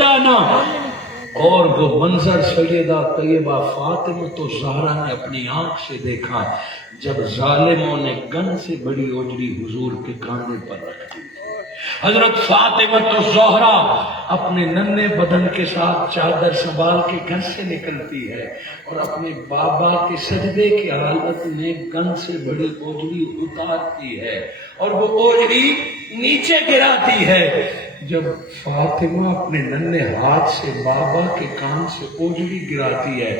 سیدنا. اور وہ منظر سیدہ طیبہ فاطمہ الزہرا نے اپنی آنکھ سے دیکھا جب ظالموں نے گن سے بڑی اجڑی حضور کے کاندھے پر رکھ دی. حضرت فاطمہ الزہرا اپنے ننھے بدن کے ساتھ چادر سنبھال کے گھر سے نکلتی ہے اور اپنے بابا کے سجدے کی حالت میں گن سے بڑی اوجڑی اتارتی ہے اور وہ اوجڑی نیچے گراتی ہے. جب فاطمہ اپنے ننھے ہاتھ سے بابا کے کان سے اوجڑی گراتی ہے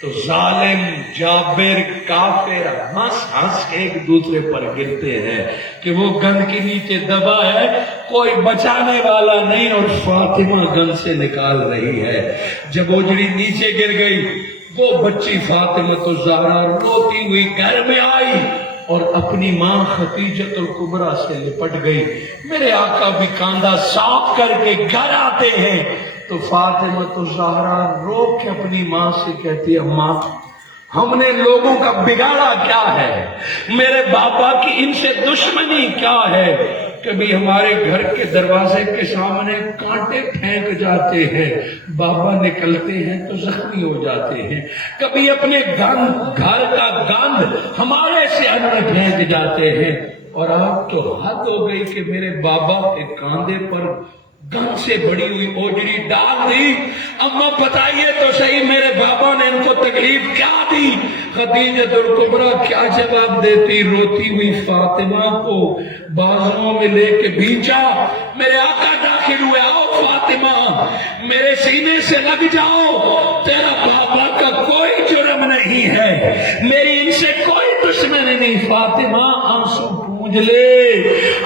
تو ظالم جابر کافر ہنس ہنس کے ایک دوسرے پر گرتے ہیں کہ وہ گن کے نیچے دبا ہے, کوئی بچانے والا نہیں, اور فاطمہ گن سے نکال رہی ہے. جب اوجڑی نیچے گر گئی وہ بچی فاطمہ الزہرا روتی ہوئی گھر میں آئی اور اپنی ماں خدیجۃ الکبریٰ سے لپٹ گئی. میرے آقا بھی کاندھا صاف کر کے گھر آتے ہیں تو فاطمہ الزہرا رو کے اپنی ماں سے کہتی ہے, ماں ہم نے لوگوں کا بگاڑا کیا ہے, میرے بابا کی ان سے دشمنی کیا ہے. کبھی ہمارے گھر کے دروازے کے سامنے کانٹے پھینک جاتے ہیں, بابا نکلتے ہیں تو زخمی ہو جاتے ہیں. کبھی اپنے گھر کا گند ہمارے سے اندر پھینک جاتے ہیں, اور آپ تو حد ہو گئی کہ میرے بابا کے کاندھے پر گن سے بڑی ہوئی اوجڑی ڈال دی. اما بتائیے تو صحیح میرے بابا نے ان کو تکلیف کیا دی؟ خدیجۃ الکبریٰ کیا جواب دیتی؟ روتی ہوئی فاطمہ کو بازوؤں میں لے کے بھیجا. میرے آقا داخل ہوئے, آؤ فاطمہ میرے سینے سے لگ جاؤ, تیرا بابا کا کوئی جرم نہیں ہے, میری ان سے کوئی دشمنی نہیں. فاطمہ آنسو پونجھ لے,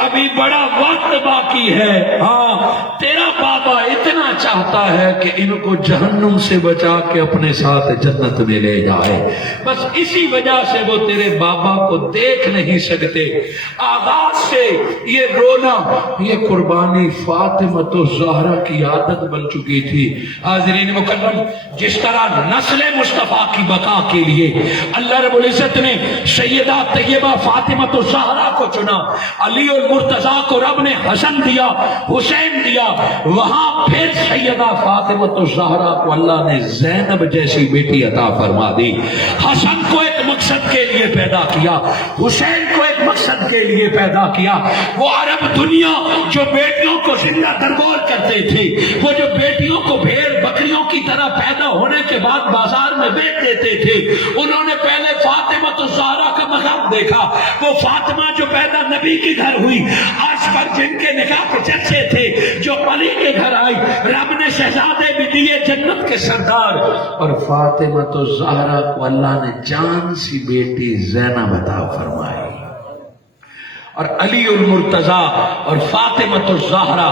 ابھی بڑا وقت باقی ہے. ہاں تیرا بابا اتنا چاہتا ہے کہ ان کو جہنم سے بچا کے اپنے ساتھ جنت میں لے جائے, بس اسی وجہ سے وہ تیرے بابا کو دیکھ نہیں سکتے. آغاز سے یہ رونا, یہ قربانی فاطمہ الزہرا کی عادت بن چکی تھی. حاضرین مکرم, جس طرح نسل مصطفیٰ کی بقا کے لیے اللہ رب العزت نے سیدہ طیبہ فاطمہ الزہرا کو چنا, علی المرتضیٰ کو رب نے حسن دیا, حسین دیا, وہاں پھر سیدہ فاطمہ الزہرا کو اللہ نے زینب جیسی بیٹی عطا فرما دی. حسن کو ایک مقصد کے لیے پیدا کیا, حسین کو ایک مقصد کے لیے پیدا کیا. وہ عرب دنیا جو بیٹیوں کو زندہ درگور کرتے تھے, وہ جو بیٹیوں کو بھیڑ بکریوں کی طرح پیدا ہونے کے بعد بازار میں بیچ دیتے تھے, انہوں نے پہلے فاطمہ الزہرا کا مقام دیکھا. وہ فاطمہ جو پیدا نبی کے گھر ہوئی, آج پر جن کے نکاح کے چرچے تھے, جو علی کے گھر آئی, رب نے شہزادے بھی دیے جنت کے سردار, اور فاطمہ الزہرا کو اللہ نے جان سی بیٹی زینب عطا فرمائی. اور علی المرتضیٰ اور فاطمہ الزہرا,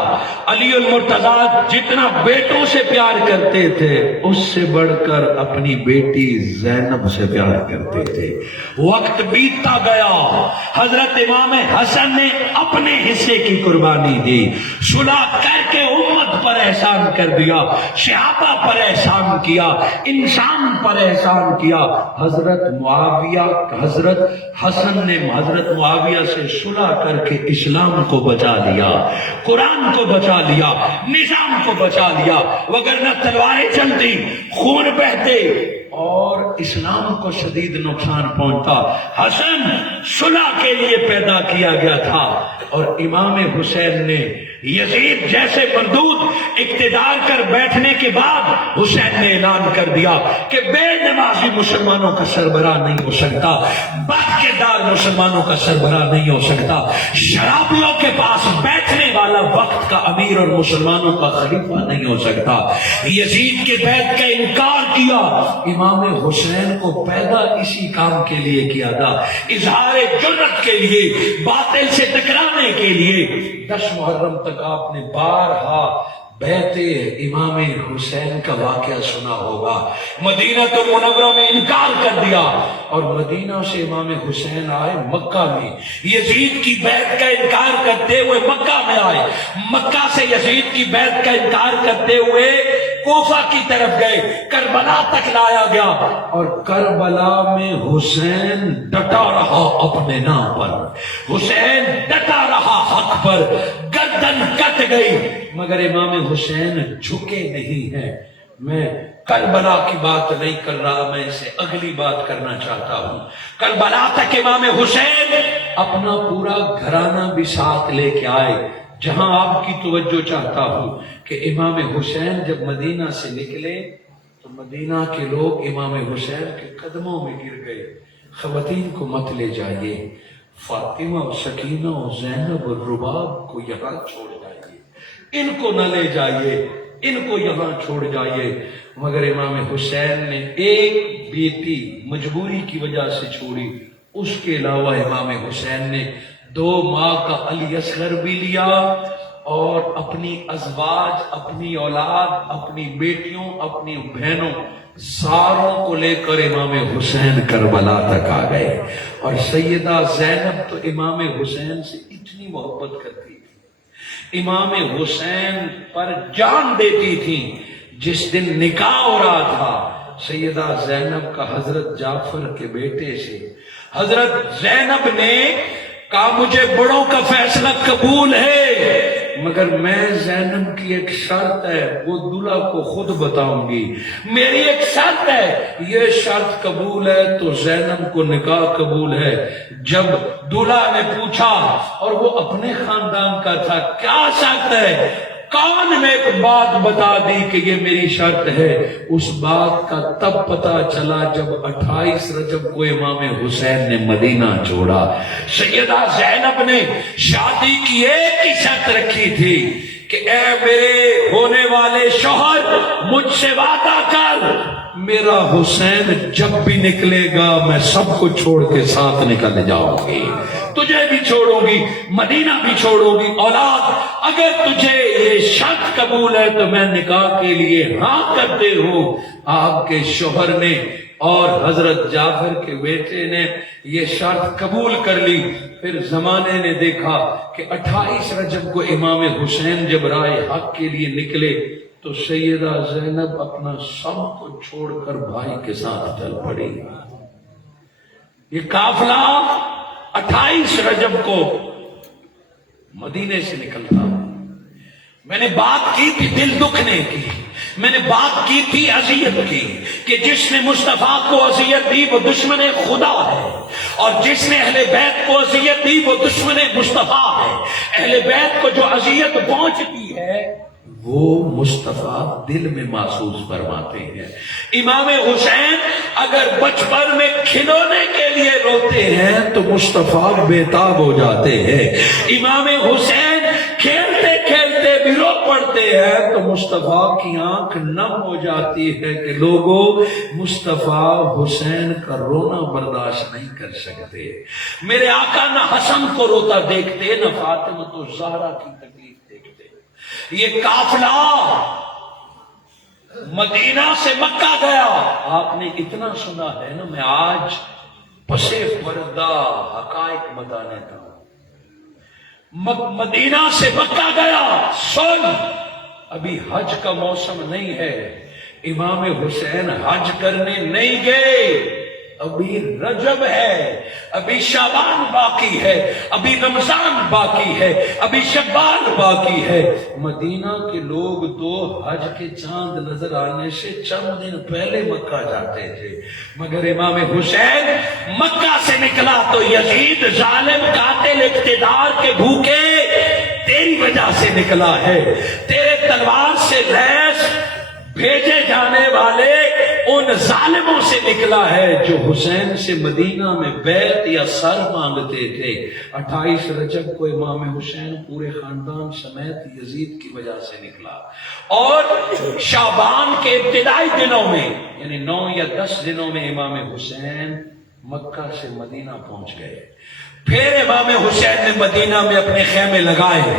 علی المرتضیٰ جتنا بیٹوں سے پیار کرتے تھے اس سے بڑھ کر اپنی بیٹی زینب سے پیار کرتے تھے. وقت بیتتا گیا, حضرت امام حسن نے اپنے حصے کی قربانی دی, صلح کر کے امت پر احسان کر دیا, صحابہ پر احسان کیا, انسان پر احسان کیا. حضرت حسن نے حضرت معاویہ سے صلح کر کے اسلام کو بچا لیا, قرآن کو بچا لیا, نظام کو بچا لیا, وگرنہ تلواریں چلتی, خون بہتے اور اسلام کو شدید نقصان پہنچتا. حسن صلح کے لیے پیدا کیا گیا تھا, اور امام حسین نے یزید جیسے مردود اقتدار کر بیٹھنے کے بعد حسین نے اعلان کر دیا کہ بے نمازی مسلمانوں کا سربراہ نہیں ہو سکتا, بد کردار مسلمانوں کا سربراہ نہیں ہو سکتا, شرابیوں کے پاس بیٹھنے والا وقت کا امیر اور مسلمانوں کا خلیفہ نہیں ہو سکتا. یزید کے بیعت کا انکار کیا. امام حسین کو پیدا اسی کام کے لیے کیا تھا, اظہار جرأت کے لیے, باطل سے ٹکرانے کے لیے. 10 محرم تک آپ نے بارہا بیعت امام حسین کا واقعہ سنا ہوگا. مدینہ المنورہ میں انکار کر دیا, اور مدینہ سے امام حسین آئے مکہ میں, یزید کی بیعت کا انکار کرتے ہوئے مکہ میں آئے, مکہ سے یزید کی بیعت کا انکار کرتے ہوئے کوفہ کی طرف گئے، کربلا تک لایا گیا، اور کربلا میں حسین ڈٹا رہا اپنے نام پر، حسین ڈٹا رہا حق پر، گردن کٹ گئی مگر امام حسین جھکے نہیں ہیں۔ میں کربلا کی بات نہیں کر رہا، میں اسے اگلی بات کرنا چاہتا ہوں۔ کربلا تک امام حسین اپنا پورا گھرانہ بھی ساتھ لے کے آئے، جہاں آپ کی توجہ چاہتا ہوں کہ امام حسین جب مدینہ سے نکلے تو مدینہ کے لوگ امام حسین کے قدموں میں گر گئے، خواتین کو مت لے جائیے، فاطمہ اور سکینہ اور زینب اور رباب کو یہاں چھوڑ جائیے، ان کو نہ لے جائیے، ان کو یہاں چھوڑ جائیے۔ مگر امام حسین نے ایک بیٹی مجبوری کی وجہ سے چھوڑی، اس کے علاوہ امام حسین نے 2 ماہ کا علی اصغر بھی لیا، اور اپنی ازواج، اپنی اولاد، اپنی بیٹیوں، اپنی بہنوں ساروں کو لے کر امام حسین کربلا تک آ گئے۔ اور سیدہ زینب تو امام حسین سے اتنی محبت کرتی تھی، امام حسین پر جان دیتی تھی۔ جس دن نکاح ہو رہا تھا سیدہ زینب کا حضرت جعفر کے بیٹے سے، حضرت زینب نے کہا مجھے بڑوں کا فیصلہ قبول ہے مگر میں زینب کی ایک شرط ہے، وہ دلہا کو خود بتاؤں گی، میری ایک شرط ہے، یہ شرط قبول ہے تو زینب کو نکاح قبول ہے۔ جب دلہا نے پوچھا، اور وہ اپنے خاندان کا تھا، کیا شرط ہے؟ کون نے ایک بات بتا دی کہ یہ میری شرط ہے۔ اس بات کا تب پتا چلا جب 28 رجب کو امام حسین نے مدینہ چھوڑا۔ سیدہ زینب نے شادی کی ایک ہی شرط رکھی تھی کہ اے میرے ہونے والے شوہر، مجھ سے وعدہ کر، میرا حسین جب بھی نکلے گا میں سب کو چھوڑ کے ساتھ نکل جاؤں گی، تجھے بھی چھوڑوں گی، مدینہ بھی چھوڑوں گی، اولاد اگر تجھے یہ شرط قبول ہے تو میں نکاح کے لیے ہاں کرتے ہو۔ آپ کے شوہر نے اور حضرت جعفر کے بیٹے نے یہ شرط قبول کر لی۔ پھر زمانے نے دیکھا کہ 28 رجب کو امام حسین جب رائے حق کے لیے نکلے تو سیدہ زینب اپنا سب کو چھوڑ کر بھائی کے ساتھ چل پڑی۔ یہ قافلہ 28 رجب کو مدینے سے نکلتا۔ میں نے بات کی تھی دل دکھنے کی، میں نے بات کی تھی اذیت کی، کہ جس نے مصطفیٰ کو اذیت دی وہ دشمن خدا ہے، اور جس نے اہل بیت کو اذیت دی وہ دشمن مصطفیٰ ہے۔ اہل بیت کو جو اذیت پہنچتی ہے وہ مصطفیٰ دل میں محسوس فرماتے ہیں۔ امام حسین اگر بچپن میں کھلونے کے لیے روتے ہیں تو مصطفیٰ بےتاب ہو جاتے ہیں۔ امام حسین کھیلتے کھیلتے بھی رو پڑتے ہیں تو مصطفیٰ کی آنکھ نم ہو جاتی ہے کہ لوگوں مصطفیٰ حسین کا رونا برداشت نہیں کر سکتے۔ میرے آقا نہ حسن کو روتا دیکھتے نہ فاطمہ الزہرا کی تکلیف دیکھتے۔ یہ قافلہ مدینہ سے مکہ گیا، آپ نے اتنا سنا ہے نا، میں آج پسے پردہ حقائق بتانے کا۔ مدینہ سے مکہ گیا، سن ابھی حج کا موسم نہیں ہے، امام حسین حج کرنے نہیں گئے، ابھی رجب ہے، ابھی شعبان باقی ہے، ابھی رمضان باقی ہے، ابھی شعبان باقی ہے۔ مدینہ کے لوگ تو حج کے چاند نظر آنے سے چند دن پہلے مکہ جاتے تھے، مگر امام حسین مکہ سے نکلا تو یزید ظالم قاتل اقتدار کے بھوکے تیری وجہ سے نکلا ہے، تیرے تلوار سے لیس بھیجے جانے والے ان ظالموں سے نکلا ہے جو حسین سے مدینہ میں بیعت یا سر مانگتے تھے۔ 28 رجب کو امام حسین پورے خاندان سمیت یزید کی وجہ سے نکلا، اور شعبان کے ابتدائی دنوں میں یعنی 9 یا 10 دنوں میں امام حسین مکہ سے مدینہ پہنچ گئے۔ پھر امام حسین نے مدینہ میں اپنے خیمے لگائے،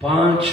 5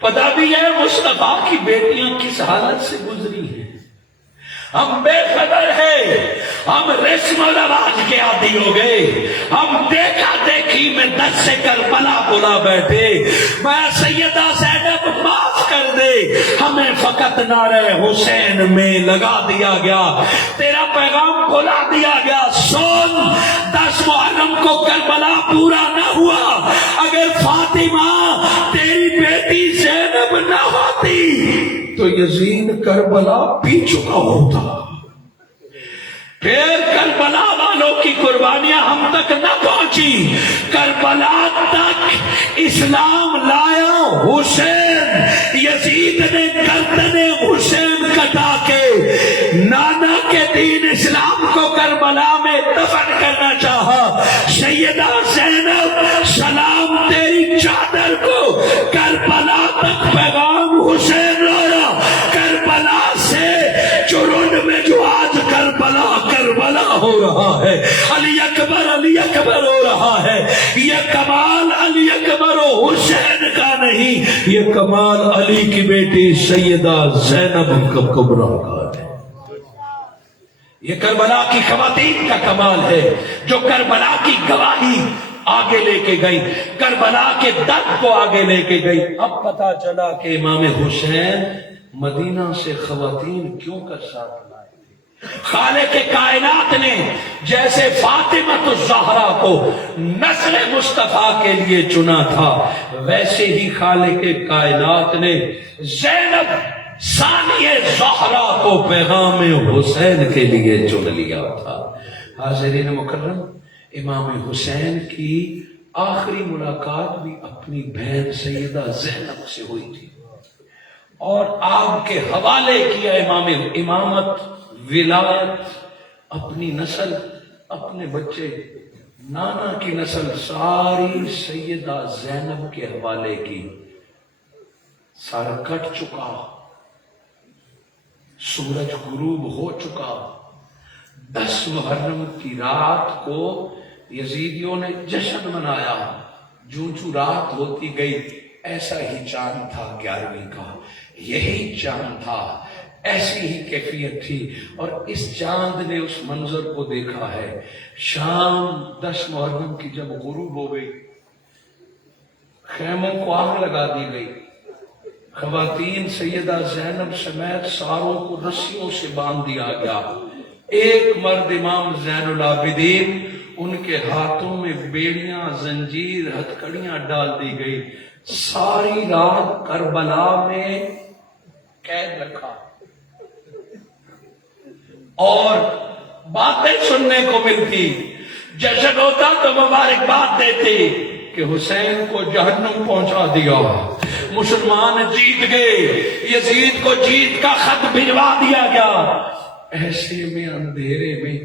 پتا بھی ہے مصطفیٰ کی بیٹیاں کس حالت سے گزری ہیں. ہم بے خبر ہیں، ہم رسم و رواج کے عادی ہو گئے، ہم دیکھا دیکھی میں 10 سے کربلا بلا بیٹھے. میں سیدہ زینب معاف کر دے، ہمیں فقط نعرہ حسین میں لگا دیا گیا، تیرا پیغام بلا دیا گیا. سن، 10 محرم کو کربلا پورا نہ ہوا. اگر فاطمہ تیری بیٹی زینب نہ ہوتی تو یزید کربلا پی چکا ہوتا. پھر کربلا والوں کی قربانیاں ہم تک نہ پہنچی. کربلا تک اسلام لایا حسین. یزید نے گردن حسین کٹا کے نانا کے دین اسلام کو کربلا میں دفن کرنا چاہا. سیدہ زینب سلام تیری چادر کو کربلا تک پیغام حسین لایا. کربلا سے چرن میں جو آج کربلا ہو رہا ہے، علی اکبر ہو رہا ہے. یہ کمال علی اکبر و حسین کا نہیں، یہ کمال علی کی بیٹی سیدہ زینب کبریٰ کا ہے. یہ کربلا کی خواتین کا کمال ہے جو کربلا کی گواہی آگے لے کے گئی، کربلا کے درد کو آگے لے کے گئی. اب پتا چلا کہ امام حسین مدینہ سے خواتین کیوں کر ساتھ لائے. خالق کائنات نے جیسے فاطمہ الزہرا کو نسل مصطفیٰ کے لیے چنا تھا، ویسے ہی خالق کائنات نے زینب ثانیہ زہرا کو پیغام حسین کے لیے چن لیا تھا. حاضرین مکرم، امام حسین کی آخری ملاقات بھی اپنی بہن سیدہ زینب سے ہوئی تھی اور آپ کے حوالے کیا امامت، ولایت، اپنی نسل، اپنے بچے، نانا کی نسل ساری سیدہ زینب کے حوالے کی. سارا کٹ چکا، سورج غروب ہو چکا. 10 محرم کی رات کو یزیدیوں نے جشن منایا. جو رات ہوتی گئی ایسا ہی چاند تھا 11ویں کا، یہی چاند تھا، ایسی ہی کیفیت تھی. اور اس چاند نے اس منظر کو دیکھا ہے. شام 10 محرم کی جب غروب ہو گئی، خیموں کو آگ لگا دی گئی. خواتین سیدہ زینب سمیت ساروں کو رسیوں سے باندھ دیا گیا. ایک مرد امام زین العابدین، ان کے ہاتھوں میں بیڑیاں، زنجیر، ہتھکڑیاں ڈال دی گئی. ساری رات کربلا میں قید رکھا اور باتیں سننے کو ملتی. جشن ہوتا تو مبارکباد دیتے کہ حسین کو جہنم پہنچا دیا، مسلمان جیت گئے، یزید کو جیت کا خط بھجوا دیا گیا. ایسے میں اندھیرے میں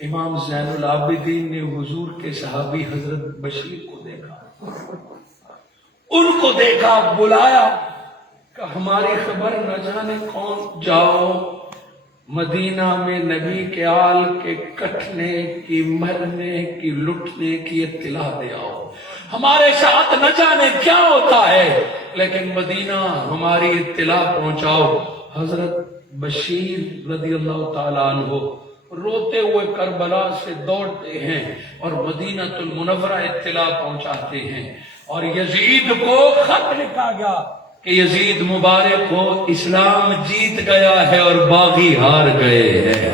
امام زین العابدین نے حضور کے صحابی حضرت بشیر کو دیکھا. ان کو دیکھا، بلایا کہ ہماری خبر نہ جانے کون، جاؤ مدینہ میں نبی کے آل کے کٹنے کی، مرنے کی، لٹنے کی اطلاع دے آؤ. ہمارے ساتھ نہ جانے کیا ہوتا ہے لیکن مدینہ ہماری اطلاع پہنچاؤ. حضرت بشیر رضی اللہ تعالیٰ عنہ روتے ہوئے کربلا سے دوڑتے ہیں اور مدینہ المنورہ اطلاع پہنچاتے ہیں. اور یزید کو خط لکھا گیا کہ یزید مبارک ہو، اسلام جیت گیا ہے اور باغی ہار گئے ہیں.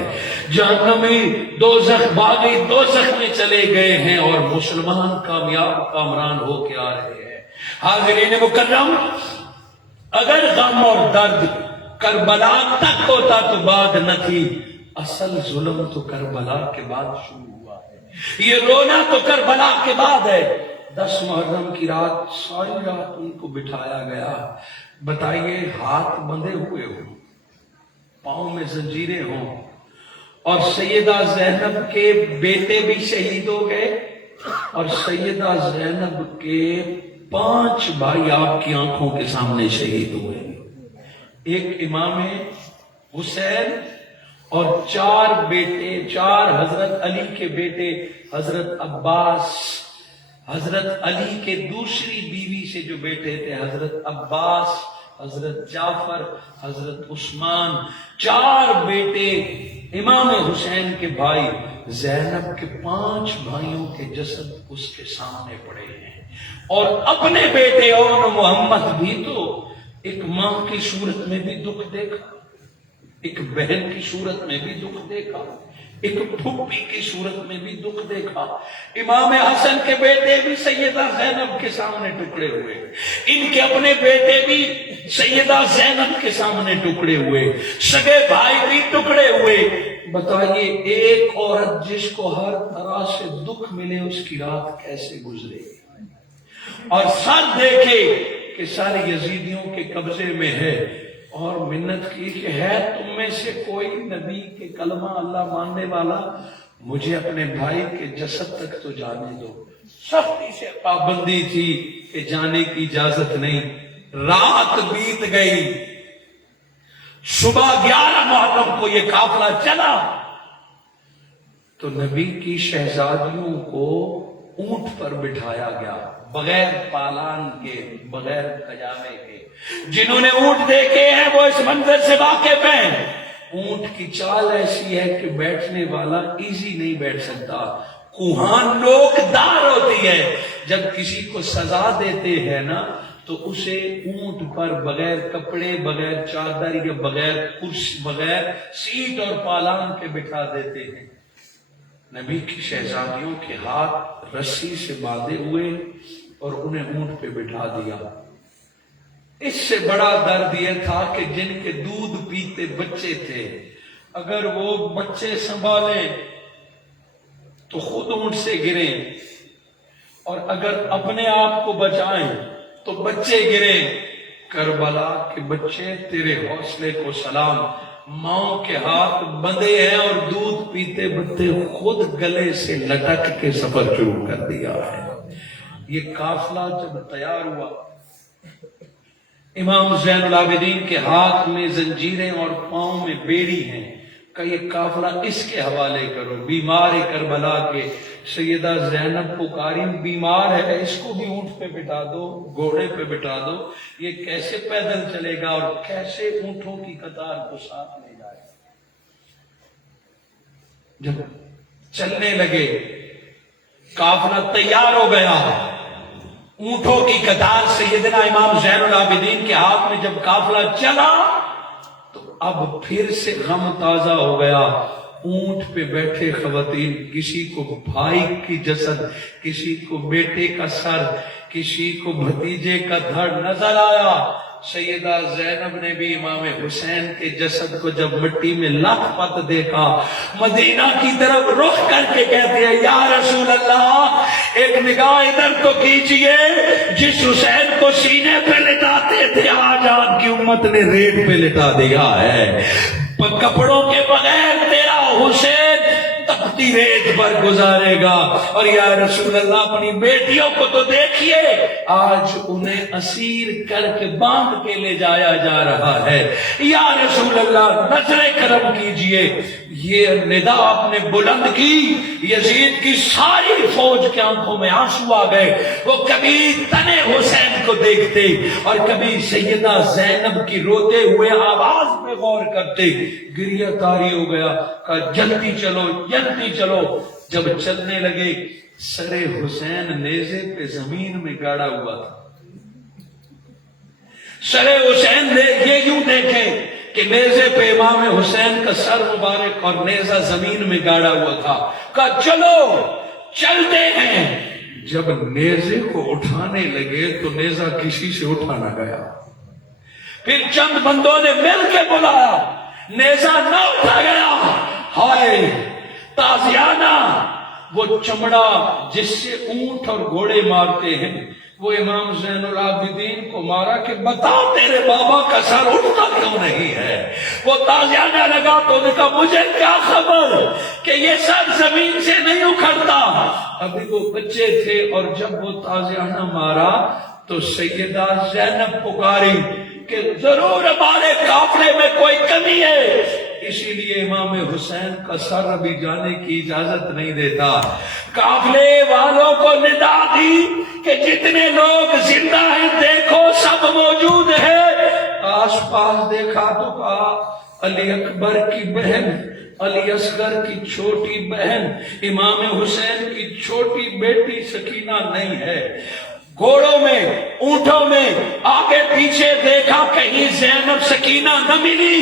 جہنمی دوزخ، باغی دوزخ میں چلے گئے ہیں اور مسلمان کامیاب کامران ہو کے آ رہے ہیں. حاضرین مکرم، اگر غم اور درد کربلا تک ہوتا تو بات نہ تھی. اصل ظلم تو کربلا کے بعد شروع ہوا ہے. یہ رونا تو کربلا کے بعد ہے. 10 محرم کی رات، ساری رات ان کو بٹھایا گیا. بتائیے، ہاتھ بندھے ہوئے ہوں، پاؤں میں زنجیریں ہوں، اور سیدہ زینب کے بیٹے بھی شہید ہو گئے اور سیدہ زینب کے 5 بھائی آپ کی آنکھوں کے سامنے شہید ہوئے. ایک امام حسین اور 4 بیٹے، 4 حضرت علی کے بیٹے، حضرت عباس، حضرت علی کے دوسری بیوی سے جو بیٹے تھے، حضرت عباس، حضرت جعفر، حضرت عثمان، 4 بیٹے امام حسین کے بھائی زینب کے 5 بھائیوں کے جسد اس کے سامنے پڑے ہیں، اور اپنے بیٹے اور محمد بھی تو ایک ماں کی صورت میں بھی دکھ دیکھا، ایک بہن کی صورت میں بھی دکھ دیکھا، ایک پھوپھی کی صورت میں بھی دکھ دیکھا۔ امام حسن کے بیٹے بھی سیدہ زینب کے سامنے ٹکڑے ہوئے، ان کے اپنے بیٹے بھی سیدہ زینب کے سامنے ٹکڑے ہوئے، سگے بھائی بھی ٹکڑے ہوئے۔ بتائیے ایک عورت جس کو ہر طرح سے دکھ ملے اس کی رات کیسے گزرے؟ اور سر دیکھے کہ سارے یزیدیوں کے قبضے میں ہے، اور منت کی کہ ہے تم میں سے کوئی نبی کے کلمہ اللہ ماننے والا، مجھے اپنے بھائی کے جسد تک تو جانے دو۔ سختی سے پابندی تھی کہ جانے کی اجازت نہیں۔ رات بیت گئی، صبح 11 محرم کو یہ قافلہ چلا تو نبی کی شہزادیوں کو اونٹ پر بٹھایا گیا، بغیر پالان کے، بغیر قیامے کے۔ جنہوں نے اونٹ دیکھے ہیں وہ اس منظر سے واقف ہیں۔ اونٹ کی چال ایسی ہے کہ بیٹھنے والا ایزی نہیں بیٹھ سکتا، کوہان لوگ دار ہوتی ہے۔ جب کسی کو سزا دیتے ہیں نا تو اسے اونٹ پر بغیر کپڑے، بغیر چادر یا بغیر کرسی، بغیر سیٹ اور پالان کے بٹھا دیتے ہیں۔ نبی کی شہزادیوں کے ہاتھ رسی سے باندھے ہوئے اور انہیں اونٹ پہ بٹھا دیا۔ اس سے بڑا درد یہ تھا کہ جن کے دودھ پیتے بچے تھے، اگر وہ بچے سنبھالیں تو خود اونٹ سے گریں، اور اگر اپنے آپ کو بچائیں تو بچے گریں۔ کربلا کے بچے تیرے حوصلے کو سلام، ماں کے ہاتھ بندھے ہیں اور دودھ پیتے بچے خود گلے سے لٹک کے سفر شروع کر دیا ہے۔ یہ قافلہ جب تیار ہوا، امام زین العابدین کے ہاتھ میں زنجیریں اور پاؤں میں بیڑی ہیں کہ یہ قافلہ اس کے حوالے کرو۔ بیمار کربلا کے سیدہ زینب پکاری، بیمار ہے، اس کو بھی اونٹ پہ بٹھا دو، گھوڑے پہ بٹھا دو، یہ کیسے پیدل چلے گا اور کیسے اونٹوں کی قطار کو ساتھ لے جائے گا۔ جب چلنے لگے، قافلہ تیار ہو گیا، اونٹوں کی قطار سیدنا امام زین العابدین کے ہاتھ میں جب قافلہ چلا تو اب پھر سے غم تازہ ہو گیا۔ اونٹ پہ بیٹھے خواتین، کسی کو بھائی کی جسد، کسی کو بیٹے کا سر، کسی کو بھتیجے کا دھڑ نظر آیا۔ سیدہ زینب نے بھی امام حسین کے جسد کو جب مٹی میں لت پت دیکھا، مدینہ کی طرف رخ کر کے کہتے ہیں یا رسول اللہ ایک نگاہ ادھر تو کیجئے، جس حسین کو سینے پہ لٹاتے تھے آج آپ کی امت نے ریٹ پہ لٹا دیا ہے۔ کپڑوں کے بغیر تیرا حسین تپتی ریت پر گزارے گا۔ اور یا رسول اللہ اپنی بیٹیوں کو تو دیکھیے، آج انہیں اسیر کر کے باندھ کے لے جایا جا رہا ہے۔ یا رسول اللہ نظر کرم کیجئے۔ یہ ندا آپ نے بلند کی، یزید کی ساری فوج کے آنکھوں میں آنسو آ گئے۔ وہ کبھی تنے حسین کو دیکھتے اور کبھی سیدہ زینب کی روتے ہوئے آواز پہ غور کرتے، گریہ طاری ہو گیا۔ کہا جلدی چلو جلدی چلو۔ جب چلنے لگے، سر حسین نیزے پہ زمین میں گاڑا ہوا تھا۔ سر حسین نے یہ یوں دیکھے کہ نیزے پہ امام حسین کا سر مبارک اور نیزہ زمین میں گاڑا ہوا تھا۔ کہا چلو چلتے ہیں۔ جب نیزے کو اٹھانے لگے تو نیزہ کسی سے اٹھا نہ گیا۔ پھر چند بندوں نے مل کے بلایا، نیزہ نہ اٹھا گیا۔ ہائے تازیانہ، وہ چمڑا جس سے اونٹ اور گھوڑے مارتے ہیں، وہ امام زین العابدین کو مارا کہ بتا تیرے بابا کا سر اٹھتا کیوں نہیں ہے۔ وہ تازیانہ لگا تو نے کہا مجھے کیا خبر کہ یہ سر زمین سے نہیں اکھڑتا۔ ابھی وہ بچے تھے اور جب وہ تازیانہ مارا تو سیدہ زینب پکاری کہ ضرور ہمارے قافلے میں کوئی کمی ہے۔ اسی لیے امام حسین کا سر ابھی جانے کی اجازت نہیں دیتا. قافلے والوں کو ندا دی کہ جتنے لوگ زندہ ہیں دیکھو سب موجود ہیں. آس پاس دیکھا تو کہا علی اکبر کی بہن، علی اصغر کی چھوٹی بہن، امام حسین کی چھوٹی بیٹی سکینہ نہیں ہے. گھوڑوں میں، اونٹوں میں آگے پیچھے دیکھا کہیں زینب سکینہ نہ ملی.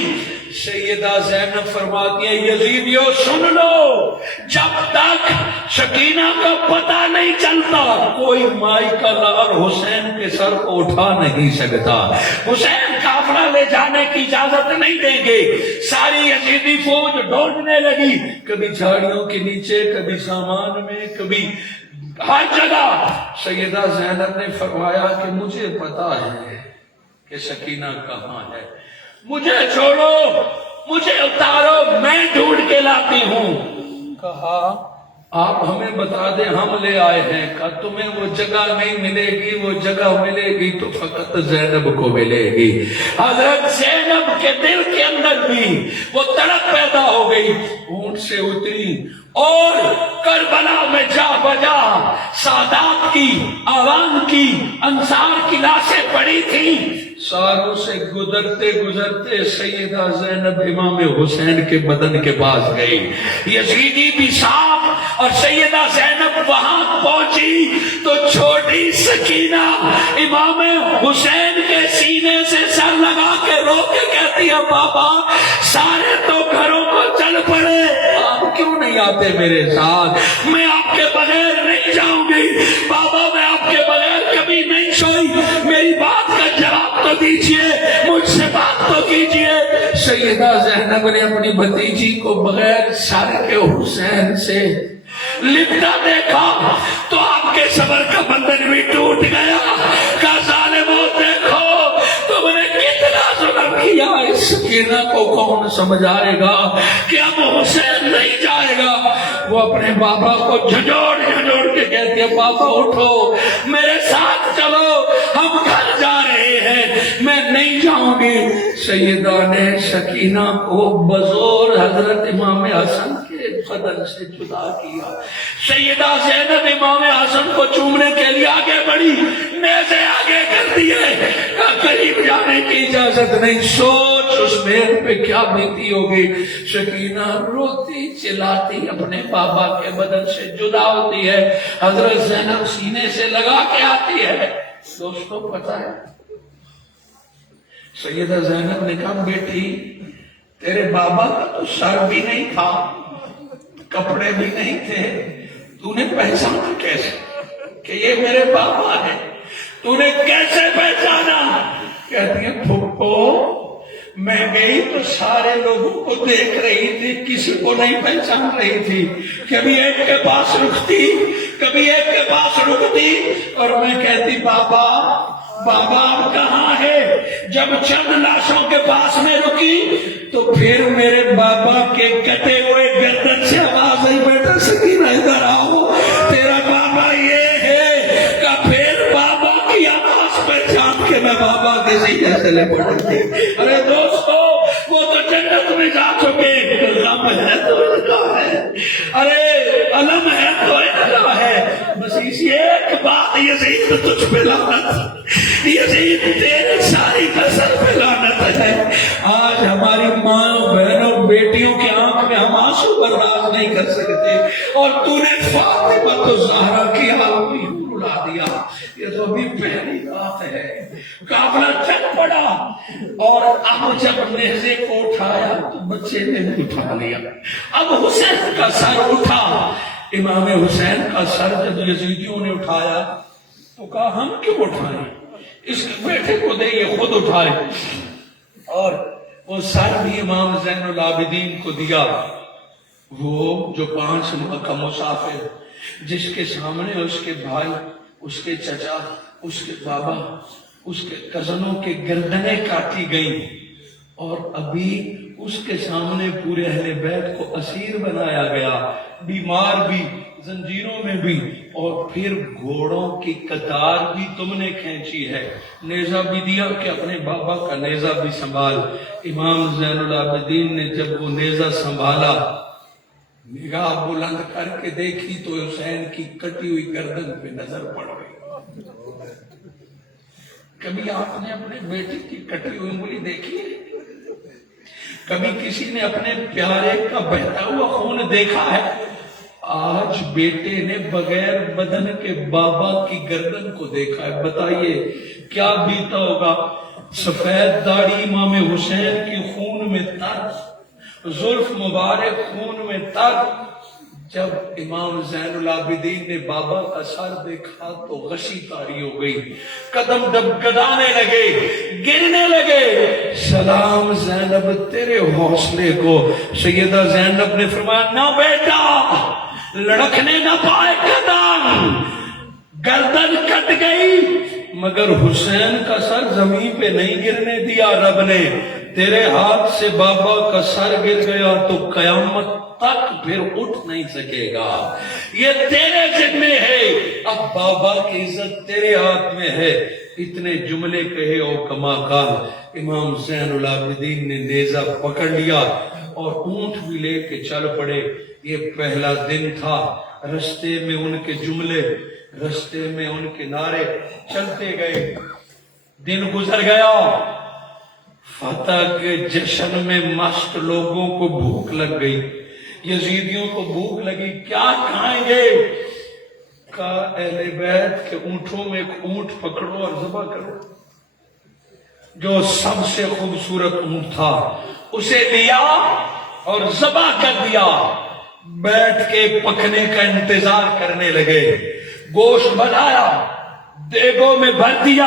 سیدہ زینب فرماتی ہیں یزیدیو سن لو، جب تک سکینہ کا پتہ نہیں چلتا کوئی مائی کا لار حسین کے سر کو اٹھا نہیں سکتا. حسین قافلہ لے جانے کی اجازت نہیں دیں گے. ساری یزیدی فوج ڈھونڈنے لگی، کبھی جھاڑیوں کے نیچے، کبھی سامان میں، کبھی ہر جگہ. سیدہ زینب نے فرمایا کہ مجھے پتا ہے کہ سکینہ کہاں ہے، مجھے چھوڑو، مجھے اتارو، میں ڈھونڈ کے لاتی ہوں. کہا آپ ہمیں بتا دیں ہم لے آئے ہیں. کہا تمہیں وہ جگہ نہیں ملے گی، وہ جگہ ملے گی تو فقط زینب کو ملے گی. حضرت زینب کے دل کے اندر بھی وہ تڑپ پیدا ہو گئی. اونٹ سے اتری اور کربلا میں جا بجا. سادات کی، عوام کی، انصار کی لاشیں پڑی تھی. ساروں سے گزرتے گزرتے سیدہ زینب امام حسین کے بدن کے پاس گئی. یزیدی بھی صاف اور سیدہ زینب وہاں پہنچی تو چھوٹی سکینہ امام حسین کے سینے سے سر لگا کے رو کے کہتی ہے بابا سارے تو گھروں کو چل پڑے، آپ کیوں نہیں آتے میرے ساتھ؟ میں آپ کے بغیر نہیں جاؤں گی بابا، میں آپ کے بغیر کبھی نہیں سوئی، میری بات کا جواب تو دیجئے، مجھ سے بات تو کیجئے. سیدہ زینب نے اپنی بھتیجی کو بغیر سر کے حسین سے لپٹا دیکھا تو آپ کے صبر کا بندھن بھی ٹوٹ گیا. کہا ظالموں دیکھو تم نے کتنا ظلم کیا، اس سکینہ کو کون سمجھائے گا کہ اب حسین نہیں جائے گا. وہ اپنے بابا کو جھنجھوڑ جھنجھوڑ کے کہتے ہیں بابا اٹھو، میرے ساتھ چلو، ہم گھر جا رہے ہیں، میں نہیں جاؤں گی. سیدہ نے سکینہ کو بزور حضرت امام حسن کے بدن سے جدا کیا. سیدہ زینب امام حسن کو چومنے کے لیے آگے بڑھی، نیزے آگے کر دیے، قریب جانے کی اجازت نہیں. سوچ اس مہر پہ کیا بیتی ہوگی. سکینہ روتی چلاتی اپنے بابا کے بدن سے جدا ہوتی ہے. حضرت زینب سینے سے لگا کے آتی ہے. دوستو پتہ ہے سیدہ زینب نے کہا بیٹی تیرے بابا کا تو سر بھی نہیں تھا، کپڑے بھی نہیں تھے، تو نے پہچانا کیسے کہ یہ میرے بابا ہے؟ تو نے کیسے پہچانا؟ کہتی ہے پھپھو میں گئی تو سارے لوگوں کو دیکھ رہی تھی، کسی کو نہیں پہچان رہی تھی. کبھی ایک کے پاس رکتی، کبھی ایک کے پاس رکتی اور میں کہتی بابا بابا آپ کہاں ہے؟ جب چند لاشوں کے پاس میں رکی تو پھر میرے بابا کے کٹے ہوئے گردن سے آواز آئی بیٹا سکینہ ادھر آؤ، تیرا بابا یہ ہے. کہ پھر بابا کی آواز پہچان کے میں بابا کے سینے سے لپٹ گئی. ارے دوستو وہ تو جنت میں جا چکے، غم ہے تو لگا ہے، ارے علم ہے تو لگا ہے. بس اسی ایک بات یزید تجھ پہ لعنت، یزید تیری ساری نسل پہ لعنت ہے. آج ہماری ماں بہنوں بیٹیوں کی آنکھ میں ہم آنسو برداشت نہیں کر سکتے اور تو نے فاطمہ تو زہرا کی آنکھ میں اڑا دیا. یہ تو ابھی پہلی بات ہے. قافلہ چل پڑا اور اب جب نیزے کو اٹھایا تو بچے نے بھی اٹھا لیا. اب حسین کا سر اٹھا. امام حسین کا سر جب یزیدیوں نے اٹھایا تو کہا ہم کیوں اٹھائیں، اس کے بیٹے کو دے یہ خود اٹھائے. اور وہ سر بھی امام زین العابدین کو دیا. وہ جو 5 ماہ کا مسافر جس کے سامنے اس کے بھائی، اس کے چچا، اس کے بابا، اس کے کزنوں کے گردنیں کاٹی گئیں اور ابھی اس کے سامنے پورے اہل بیت کو اسیر بنایا گیا، بیمار بھی، زنجیروں میں بھی، اور پھر گھوڑوں کی قطار بھی تم نے کھینچی ہے، نیزہ بھی دیا کہ اپنے بابا کا نیزہ بھی سنبھال۔ امام زین العابدین نے جب وہ نیزہ سنبھالا، نگاہ بلند کر کے دیکھی تو حسین کی کٹی ہوئی گردن پہ نظر پڑ گئی۔ کبھی آپ نے اپنے بیٹے کی کٹی ہوئی انگلی دیکھی ہے؟ کبھی کسی نے اپنے پیارے کا بہتا ہوا خون دیکھا ہے؟ آج بیٹے نے بغیر بدن کے بابا کی گردن کو دیکھا ہے، بتائیے کیا بیتا ہوگا؟ سفید داڑھی امام حسین کی خون میں تر، زلف مبارک خون میں تر۔ جب امام زین العابدین نے بابا کا سر دیکھا تو غشی طاری ہو گئی، قدم ڈبڈبانے لگے، گرنے لگے۔ سلام زینب تیرے حوصلے کو۔ سیدہ زینب نے فرمایا نہ بیٹا، لڑکنے نہ پائے قدم، گردن کٹ گئی مگر حسین کا سر زمین پہ نہیں گرنے دیا رب نے۔ تیرے ہاتھ سے بابا کا سر گر گیا تو قیامت تک پھر اٹھ نہیں سکے گا، یہ تیرے ذمہ ہے، اب بابا کی عزت تیرے ہاتھ میں ہے۔ اتنے جملے کہے او کما قال، امام زین العابدین نے نیزہ پکڑ لیا اور اونٹ بھی لے کے چل پڑے۔ یہ پہلا دن تھا، رستے میں ان کے جملے، رستے میں ان کے نعرے چلتے گئے۔ دن گزر گیا، فتح کے جشن میں مست لوگوں کو بھوک لگ گئی، یزیدیوں کو بھوک لگی، کیا کھائیں گے؟ کہا اہل بیت کے اونٹوں میں ایک اونٹ پکڑو اور ذبح کرو۔ جو سب سے خوبصورت اونٹ تھا اسے لیا اور ذبح کر دیا، بیٹھ کے پکنے کا انتظار کرنے لگے۔ گوشت بنایا، دیگوں میں بھر دیا،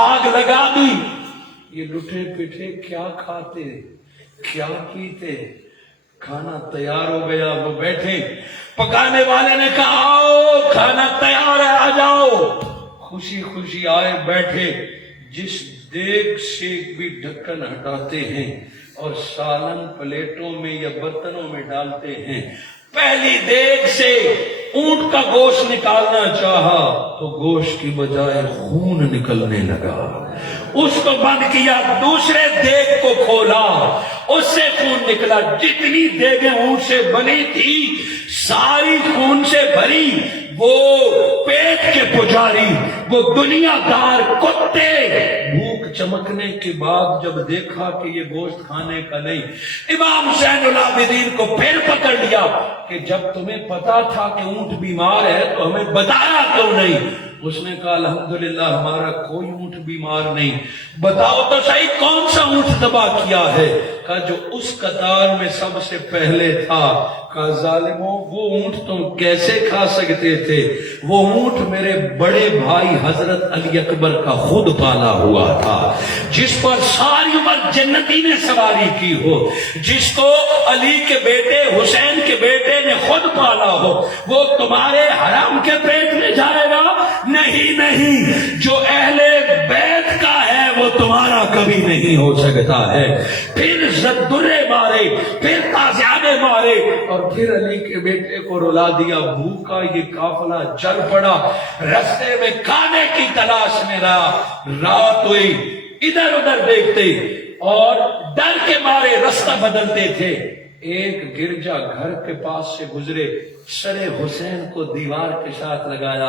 آگ لگا دی۔ یہ لٹے پٹے کیا کھاتے کیا پیتے؟ کھانا تیار ہو گیا، وہ بیٹھے، پکانے والے نے کہا آؤ کھانا تیار ہے آ جاؤ۔ خوشی خوشی آئے بیٹھے، جس دیگ سے بھی ڈھکن ہٹاتے ہیں اور سالن پلیٹوں میں یا برتنوں میں ڈالتے ہیں، پہلی دیگ سے اونٹ کا گوشت نکالنا چاہا تو گوشت کی بجائے خون نکلنے لگا، اس کو بند کیا، دوسرے دیگ کو کھولا، اس سے خون نکلا۔ جتنی دیگیں اونٹ سے بنی تھی ساری خون سے بھری۔ وہ پیٹ کے پجاری، وہ دنیا دار کتے، بھوک چمکنے کے بعد جب دیکھا کہ یہ گوشت کھانے کا نہیں، امام زین العابدین کو پھر پکڑ لیا کہ جب تمہیں پتا تھا کہ اونٹ بیمار ہے تو ہمیں بتایا کیوں نہیں؟ اس نے کہا الحمدللہ ہمارا کوئی اونٹ بیمار نہیں، بتاؤ تو صحیح کون سا اونٹ ذبح کیا ہے؟ کہا جو اس قطار میں سب سے پہلے تھا۔ کہا ظالموں وہ اونٹ تم کیسے کھا سکتے تھے؟ وہ اونٹ میرے بڑے بھائی حضرت علی اکبر کا خود پالا ہوا تھا، جس پر ساری عمر جنتی نے سواری کی ہو، جس کو علی کے بیٹے حسین کے بیٹے نے خود پالا ہو، وہ تمہارے حرام کے پیٹ میں جائے گا؟ نہیں نہیں، جو اہل بیت کا ہے وہ تمہارا کبھی نہیں ہو سکتا ہے۔ پھر زدرے مارے، پھر تازیانے مارے اور پھر علی کے بیٹے کو رلا دیا۔ بھوکا یہ قافلہ چل پڑا، رستے میں کھانے کی تلاش میں رہا، رات ہوئی، ادھر ادھر دیکھتے اور ڈر کے مارے رستہ بدلتے تھے۔ ایک گرجا گھر کے پاس سے گزرے، سر حسین کو دیوار کے ساتھ لگایا،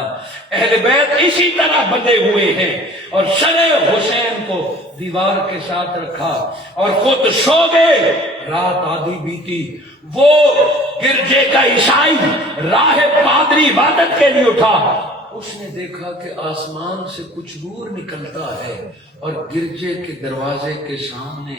اہل بیت اسی طرح بندھے ہوئے ہیں، اور سر حسین کو دیوار کے ساتھ رکھا اور خود سو گئے۔ رات آدھی بیتی، وہ گرجے کا عیسائی راہب پادری عبادت کے لیے اٹھا، اس نے دیکھا کہ آسمان سے کچھ نور نکلتا ہے اور گرجے کے دروازے کے سامنے